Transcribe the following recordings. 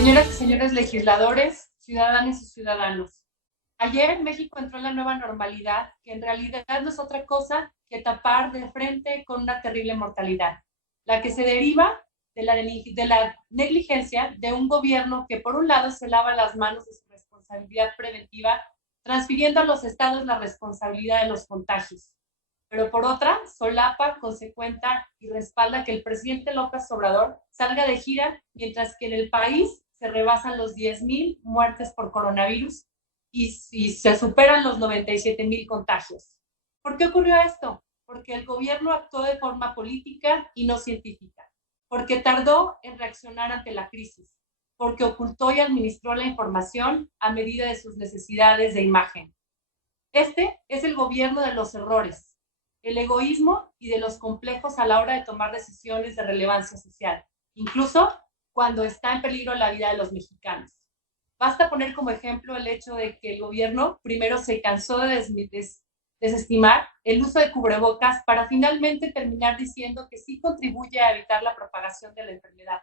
Señoras y señores legisladores, ciudadanas y ciudadanos, ayer México entró en la nueva normalidad, que en realidad no es otra cosa que tapar de frente con una terrible mortalidad, la que se deriva de la negligencia de un gobierno que por un lado se lava las manos de su responsabilidad preventiva, transfiriendo a los estados la responsabilidad de los contagios, pero por otra, solapa, consecuenta y respalda que el presidente López Obrador salga de gira, mientras que en el país se rebasan los 10,000 muertes por coronavirus y se superan los 97,000 contagios. ¿Por qué ocurrió esto? Porque el gobierno actuó de forma política y no científica, porque tardó en reaccionar ante la crisis, porque ocultó y administró la información a medida de sus necesidades de imagen. Este es el gobierno de los errores, el egoísmo y de los complejos a la hora de tomar decisiones de relevancia social, incluso cuando está en peligro la vida de los mexicanos. Basta poner como ejemplo el hecho de que el gobierno primero se cansó de desestimar el uso de cubrebocas para finalmente terminar diciendo que sí contribuye a evitar la propagación de la enfermedad.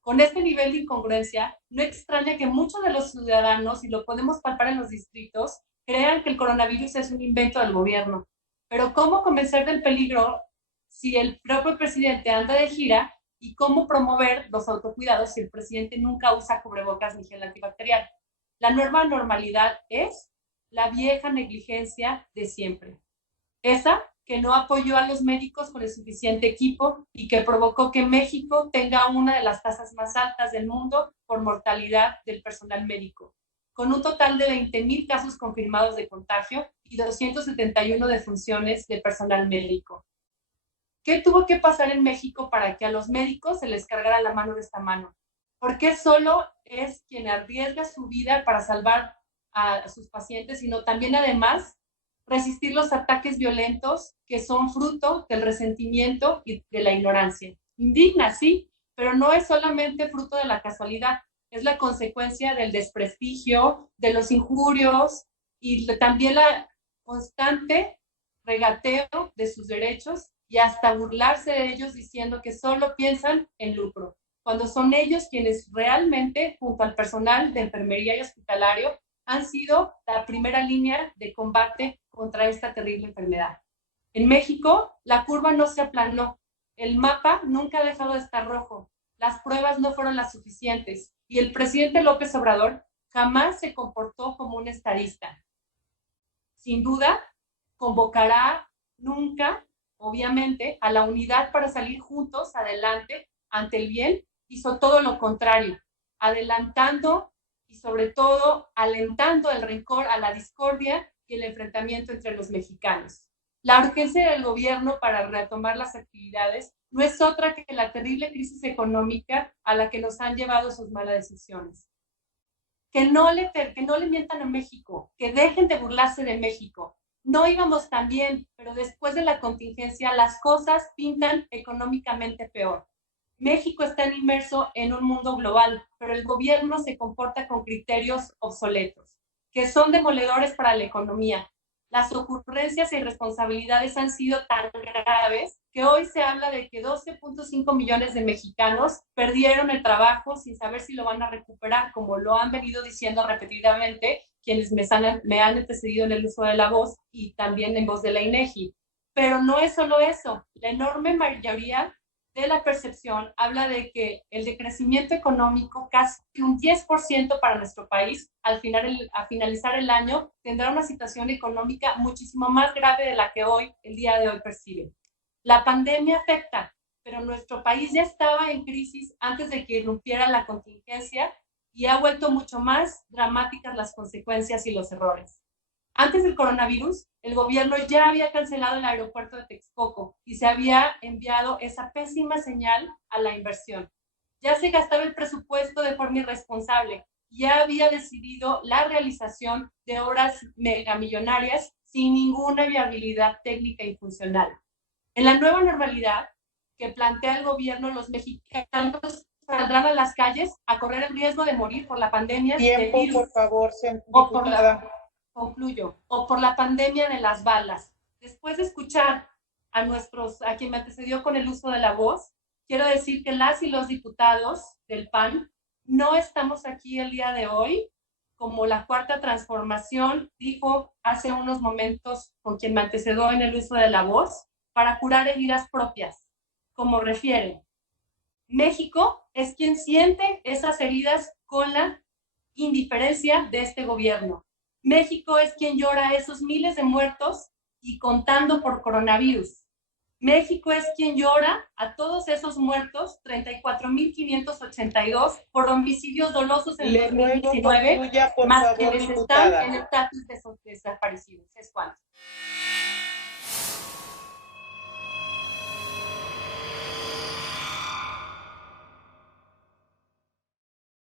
Con este nivel de incongruencia, no extraña que muchos de los ciudadanos, y lo podemos palpar en los distritos, crean que el coronavirus es un invento del gobierno. Pero ¿cómo convencer del peligro si el propio presidente anda de gira? ¿Y cómo promover los autocuidados si el presidente nunca usa cubrebocas ni gel antibacterial? La nueva normalidad es la vieja negligencia de siempre. Esa que no apoyó a los médicos con el suficiente equipo y que provocó que México tenga una de las tasas más altas del mundo por mortalidad del personal médico, con un total de 20,000 casos confirmados de contagio y 271 defunciones de personal médico. ¿Qué tuvo que pasar en México para que a los médicos se les cargara la mano de esta mano? ¿Por qué solo es quien arriesga su vida para salvar a sus pacientes, sino también además resistir los ataques violentos que son fruto del resentimiento y de la ignorancia? Indigna, sí, pero no es solamente fruto de la casualidad, es la consecuencia del desprestigio, de los injurios y también la constante regateo de sus derechos y hasta burlarse de ellos diciendo que solo piensan en lucro, cuando son ellos quienes realmente, junto al personal de enfermería y hospitalario, han sido la primera línea de combate contra esta terrible enfermedad. En México, la curva no se aplanó, el mapa nunca ha dejado de estar rojo, las pruebas no fueron las suficientes y el presidente López Obrador jamás se comportó como un estadista. Sin duda, convocará nunca, obviamente, a la unidad para salir juntos adelante ante el bien, hizo todo lo contrario, adelantando y sobre todo alentando el rencor, a la discordia y el enfrentamiento entre los mexicanos. La urgencia del gobierno para retomar las actividades no es otra que la terrible crisis económica a la que nos han llevado sus malas decisiones. Que no le mientan a México, que dejen de burlarse de México. No íbamos tan bien, pero después de la contingencia las cosas pintan económicamente peor. México está inmerso en un mundo global, pero el gobierno se comporta con criterios obsoletos, que son demoledores para la economía. Las ocurrencias e irresponsabilidades han sido tan graves que hoy se habla de que 12,5 millones de mexicanos perdieron el trabajo sin saber si lo van a recuperar, como lo han venido diciendo repetidamente quienes me han antecedido en el uso de la voz y también en voz de la INEGI. Pero no es solo eso, la enorme mayoría de la percepción habla de que el decrecimiento económico, casi un 10% para nuestro país, al finalizar el año, tendrá una situación económica muchísimo más grave de la que hoy, el día de hoy, percibe. La pandemia afecta, pero nuestro país ya estaba en crisis antes de que irrumpiera la contingencia y ha vuelto mucho más dramáticas las consecuencias y los errores. Antes del coronavirus, el gobierno ya había cancelado el aeropuerto de Texcoco y se había enviado esa pésima señal a la inversión. Ya se gastaba el presupuesto de forma irresponsable, ya había decidido la realización de obras megamillonarias sin ninguna viabilidad técnica y funcional. En la nueva normalidad que plantea el gobierno, los mexicanos saldrán a las calles a correr el riesgo de morir por la pandemia de Tiempo, virus por favor, o por la diputada. concluyo, o por la pandemia de las balas. Después de escuchar a quien me antecedió con el uso de la voz, quiero decir que las y los diputados del PAN no estamos aquí el día de hoy, como la cuarta transformación dijo hace unos momentos con quien me antecedió en el uso de la voz, para curar heridas propias, como refiere. México es quien siente esas heridas con la indiferencia de este gobierno. México es quien llora esos miles de muertos y contando por coronavirus. México es quien llora a todos esos muertos, 34.582, por homicidios dolosos en 2019, concluya, por más favor, quienes diputada. están en estatus de desaparecidos. ¿Es cuánto?